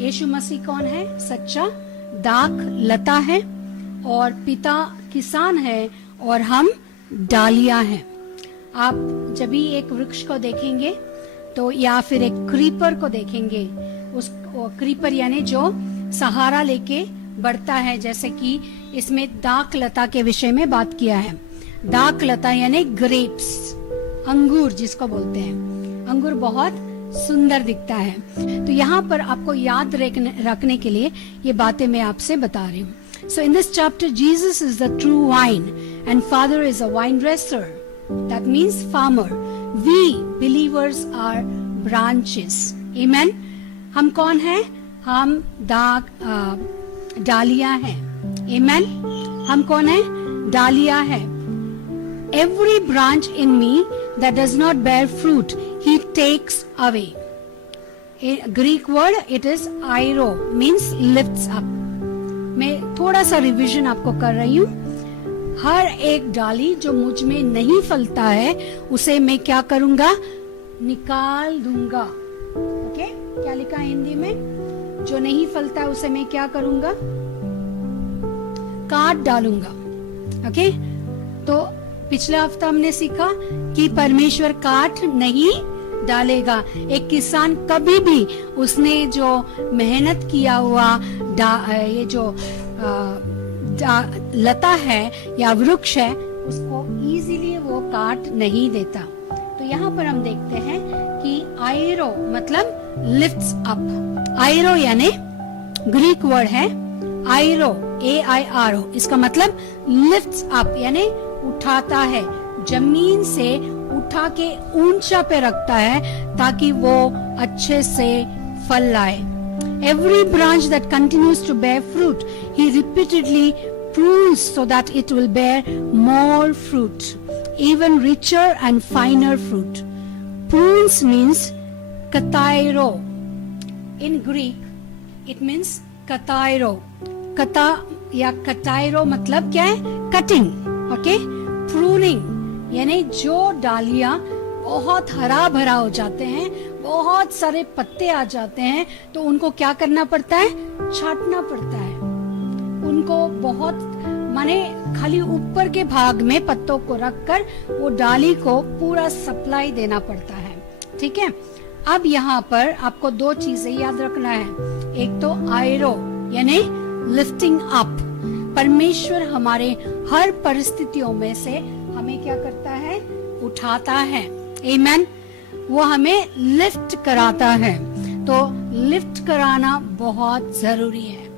यीशु मसीह कौन है? सच्चा दाख लता है और पिता किसान है और हम डालियां हैं। आप जब भी एक वृक्ष को देखेंगे तो या फिर एक क्रीपर को देखेंगे, उस क्रीपर यानी जो सहारा लेके बढ़ता है, जैसे कि इसमें दाख लता के विषय में बात किया है। दाख लता यानी ग्रेप्स, अंगूर जिसको बोलते हैं। अंगूर बहुत सुंदर दिखता है। तो यहाँ पर आपको याद रखने के लिए ये बातें मैं आपसे बता रही हूँ। So in this chapter, Jesus is the true vine and Father is a vine dresser. That means farmer. We believers are branches. Amen. हम कौन हैं? हम डालियां हैं। Amen. हम कौन हैं? डालियां हैं। Every branch in me that does not bear fruit, he takes away. In Greek word, it is airo, means lifts up. मैं थोड़ा सा रिवीजन आपको कर रही हूँ। हर एक डाली जो मुझ में नहीं फलता है उसे मैं क्या करूंगा? निकाल दूंगा। ओके, क्या लिखा है हिंदी में? जो नहीं फलता है उसे मैं क्या करूंगा? काट डालूंगा। ओके, तो पिछले हफ्ता हमने सीखा कि परमेश्वर काट नहीं डालेगा। एक किसान कभी भी उसने जो मेहनत किया हुआ ये जो लता है या वृक्ष है उसको इजीली वो काट नहीं देता। तो यहाँ पर हम देखते हैं कि आयरो मतलब लिफ्ट्स अप। आयरो यानी ग्रीक वर्ड है आयरो, AIRO। इसका मतलब लिफ्ट्स अप यानी उठाता है, जमीन से उठा के ऊंचा पे रखता है ताकि वो अच्छे से फल लाए। Every branch that continues to bear fruit, he repeatedly prunes so that it will bear more fruit, even richer and finer fruit. Prunes means katairo. In Greek, it means katairo. Kata या katairo मतलब क्या है? Cutting. Okay? Pruning यानी जो डालियां बहुत हरा भरा हो जाते हैं, बहुत सारे पत्ते आ जाते हैं, तो उनको क्या करना पड़ता है? छांटना पड़ता है। उनको बहुत माने खाली ऊपर के भाग में पत्तों को रखकर वो डाली को पूरा सप्लाई देना पड़ता है। ठीक है, अब यहाँ पर आपको दो चीजें याद रखना है। एक तो आयरो यानी लिफ्टिंग अप। परमेश्वर हमारे हर परिस्थितियों में से हमें क्या करता है? उठाता है। आमीन। वो हमें लिफ्ट कराता है। तो लिफ्ट कराना बहुत जरूरी है।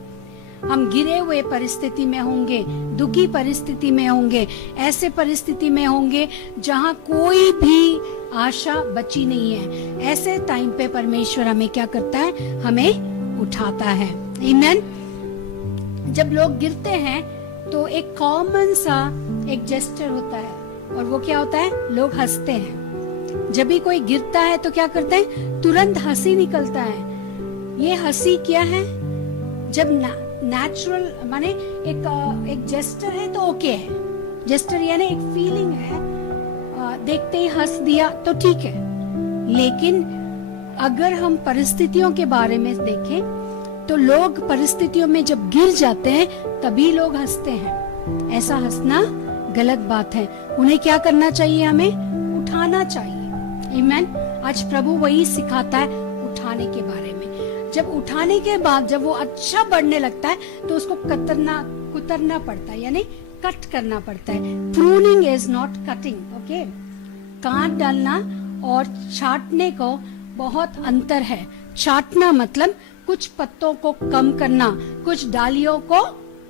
हम गिरे हुए परिस्थिति में होंगे, दुखी परिस्थिति में होंगे, ऐसे परिस्थिति में होंगे जहां कोई भी आशा बची नहीं है। ऐसे टाइम पे परमेश्वर हमें क्या करता है? हमें उठाता है। आमीन। जब लोग गिरते हैं तो एक कॉमन सा एक जेस्चर होता है और वो क्या होता है? लोग हंसते हैं। जब भी कोई गिरता है तो क्या करते हैं? तुरंत हंसी निकलता है। ये हंसी क्या है? जब नेचुरल माने एक जेस्टर है तो ओके है। जेस्टर यानी एक फीलिंग है, देखते ही हंस दिया तो ठीक है। लेकिन अगर हम परिस्थितियों के बारे में देखें तो लोग परिस्थितियों में जब गिर जाते हैं तभी लोग हंसते हैं। ऐसा हंसना गलत बात है। उन्हें क्या करना चाहिए? हमें उठाना चाहिए। आमीन। आज प्रभु वही सिखाता है उठाने के बारे में। जब उठाने के बाद जब वो अच्छा बढ़ने लगता है तो उसको कुतरना पड़ता है, यानी कट करना पड़ता है। Pruning is not cutting. Okay, काट डालना और छाटने को बहुत अंतर है। छाटना मतलब कुछ पत्तों को कम करना, कुछ डालियों को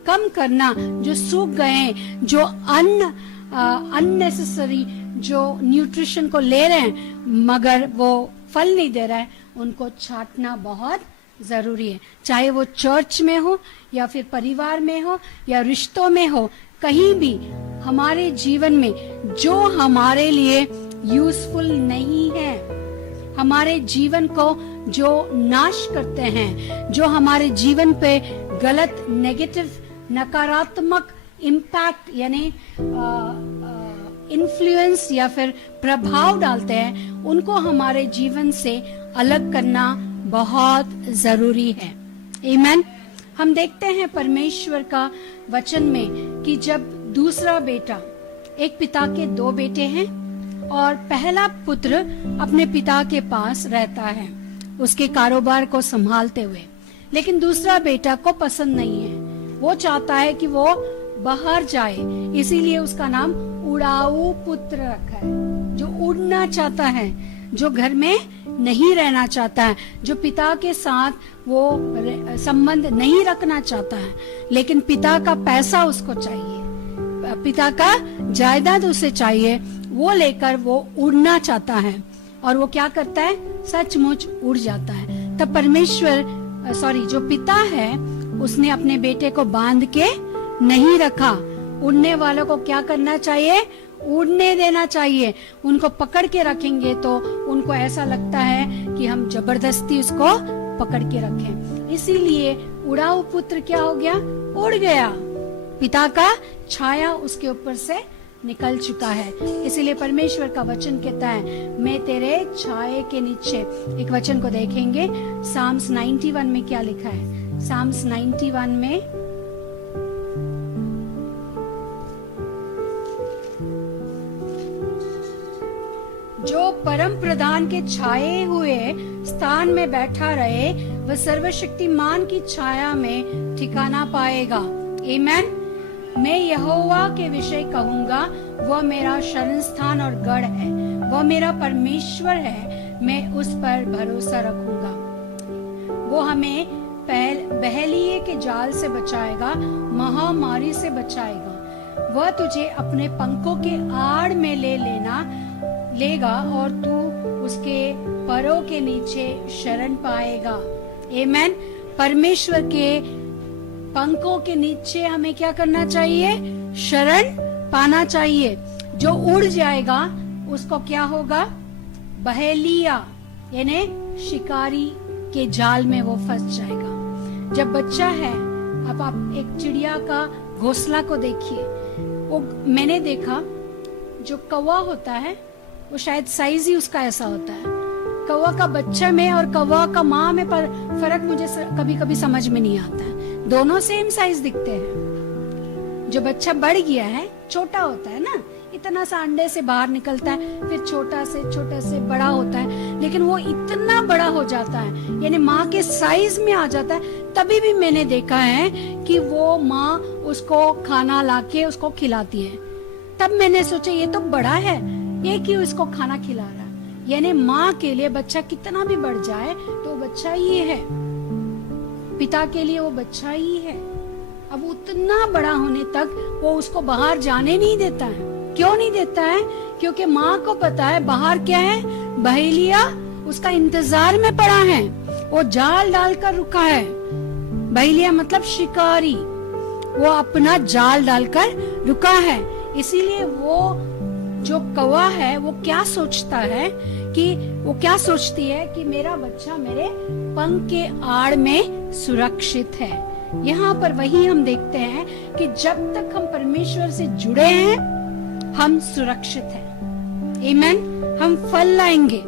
कम करना जो सूख गए हैं, जो अननेसेसरी जो न्यूट्रिशन को ले रहे हैं मगर वो फल नहीं दे रहा है, उनको छांटना बहुत जरूरी है। चाहे वो चर्च में हो या फिर परिवार में हो या रिश्तों में हो, कहीं भी हमारे जीवन में जो हमारे लिए यूजफुल नहीं है, हमारे जीवन को जो नाश करते हैं, जो हमारे जीवन पे गलत नेगेटिव नकारात्मक इम्पैक्ट यानी इन्फ्लुएंस या फिर प्रभाव डालते हैं, उनको हमारे जीवन से अलग करना बहुत जरूरी है। आमीन। हम देखते हैं परमेश्वर का वचन में कि जब दूसरा बेटा, एक पिता के 2 बेटे हैं और पहला पुत्र अपने पिता के पास रहता है उसके कारोबार को संभालते हुए, लेकिन दूसरा बेटा को पसंद नहीं है, वो चाहता है कि वो बाहर जाए, इसीलिए उसका नाम उड़ाऊ पुत्र रखा है, जो उड़ना चाहता है, जो घर में नहीं रहना चाहता है, जो पिता के साथ वो संबंध नहीं रखना चाहता है, लेकिन पिता का पैसा उसको चाहिए, पिता का जायदाद उसे चाहिए, वो लेकर वो उड़ना चाहता है। और वो क्या करता है? सचमुच उड़ जाता है। तब परमेश्वर जो पिता है उसने अपने बेटे को बांध के नहीं रखा। उड़ने वालों को क्या करना चाहिए? उड़ने देना चाहिए। उनको पकड़ के रखेंगे तो उनको ऐसा लगता है कि हम जबरदस्ती उसको पकड़ के रखें। इसीलिए उड़ाऊ पुत्र क्या हो गया? उड़ गया। पिता का छाया उसके ऊपर से निकल चुका है। इसीलिए परमेश्वर का वचन कहता है, मैं तेरे छाये के नीचे। एक वचन को देखेंगे, साम्स 91 में क्या लिखा है? साम्स 91 में जो परम प्रधान के छाए हुए स्थान में बैठा रहे, वह सर्वशक्तिमान की छाया में ठिकाना पाएगा। आमीन। मैं यहोवा के विषय कहूंगा, वह मेरा शरण स्थान और गढ़ है, वह मेरा परमेश्वर है, मैं उस पर भरोसा रखूंगा। वो हमें बहेलिये के जाल से बचाएगा, महामारी से बचाएगा। वह तुझे अपने पंखों के आड़ में लेगा और तू उसके परों के नीचे शरण पाएगा। आमीन। परमेश्वर के पंखों के नीचे हमें क्या करना चाहिए? शरण पाना चाहिए। जो उड़ जाएगा उसको क्या होगा? बहेलिया यानी शिकारी के जाल में वो फंस जाएगा। जब बच्चा है, अब आप एक चिड़िया का घोंसला को देखिए। वो मैंने देखा, जो कौवा होता है वो शायद साइज ही उसका ऐसा होता है। कौवा का बच्चा में और कौवा का माँ में पर फर्क मुझे कभी कभी समझ में नहीं आता है। दोनों सेम साइज दिखते हैं। जो बच्चा बढ़ गया है, छोटा होता है ना, इतना सा अंडे से बाहर निकलता है, फिर छोटा से बड़ा होता है, लेकिन वो इतना बड़ा हो जाता है, यानी माँ के साइज में आ जाता है। तभी भी मैंने देखा है कि वो माँ उसको खाना लाके उसको खिलाती है। तब मैंने सोचा ये तो बड़ा है, ये क्यों इसको खाना खिला रहा है? यानी माँ के लिए बच्चा कितना भी बढ़ जाए तो बच्चा ही है, पिता के लिए वो बच्चा ही है। अब उतना बड़ा होने तक वो उसको बाहर जाने नहीं देता है। क्यों नहीं देता है? क्योंकि माँ को पता है बाहर क्या है? बहेलिया उसका इंतजार में पड़ा है, वो जाल डालकर रुका है। बहेलिया मतलब शिकारी, वो अपना जाल डालकर रुका है। इसीलिए वो जो कौवा है वो क्या सोचता है कि वो क्या सोचती है कि मेरा बच्चा मेरे पंख के आड़ में सुरक्षित है। यहाँ पर वही हम देखते हैं कि जब तक हम परमेश्वर से जुड़े हैं हम सुरक्षित हैं। आमीन। हम फल लाएंगे।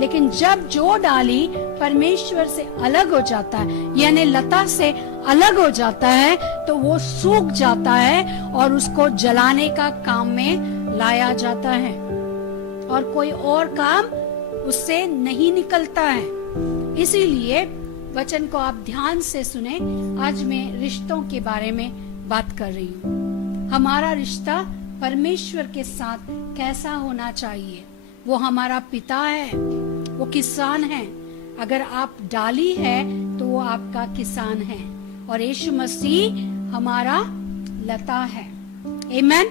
लेकिन जब जो डाली परमेश्वर से अलग हो जाता है, यानी लता से अलग हो जाता है, तो वो सूख जाता है और उसको जलाने का काम में लाया जाता है और कोई और काम उससे नहीं निकलता है। इसीलिए वचन को आप ध्यान से सुने। आज मैं रिश्तों के बारे में बात कर रही हूँ। हमारा रिश्ता परमेश्वर के साथ कैसा होना चाहिए? वो हमारा पिता है, वो किसान है। अगर आप डाली है तो वो आपका किसान है और यीशु मसीह हमारा लता है। आमीन।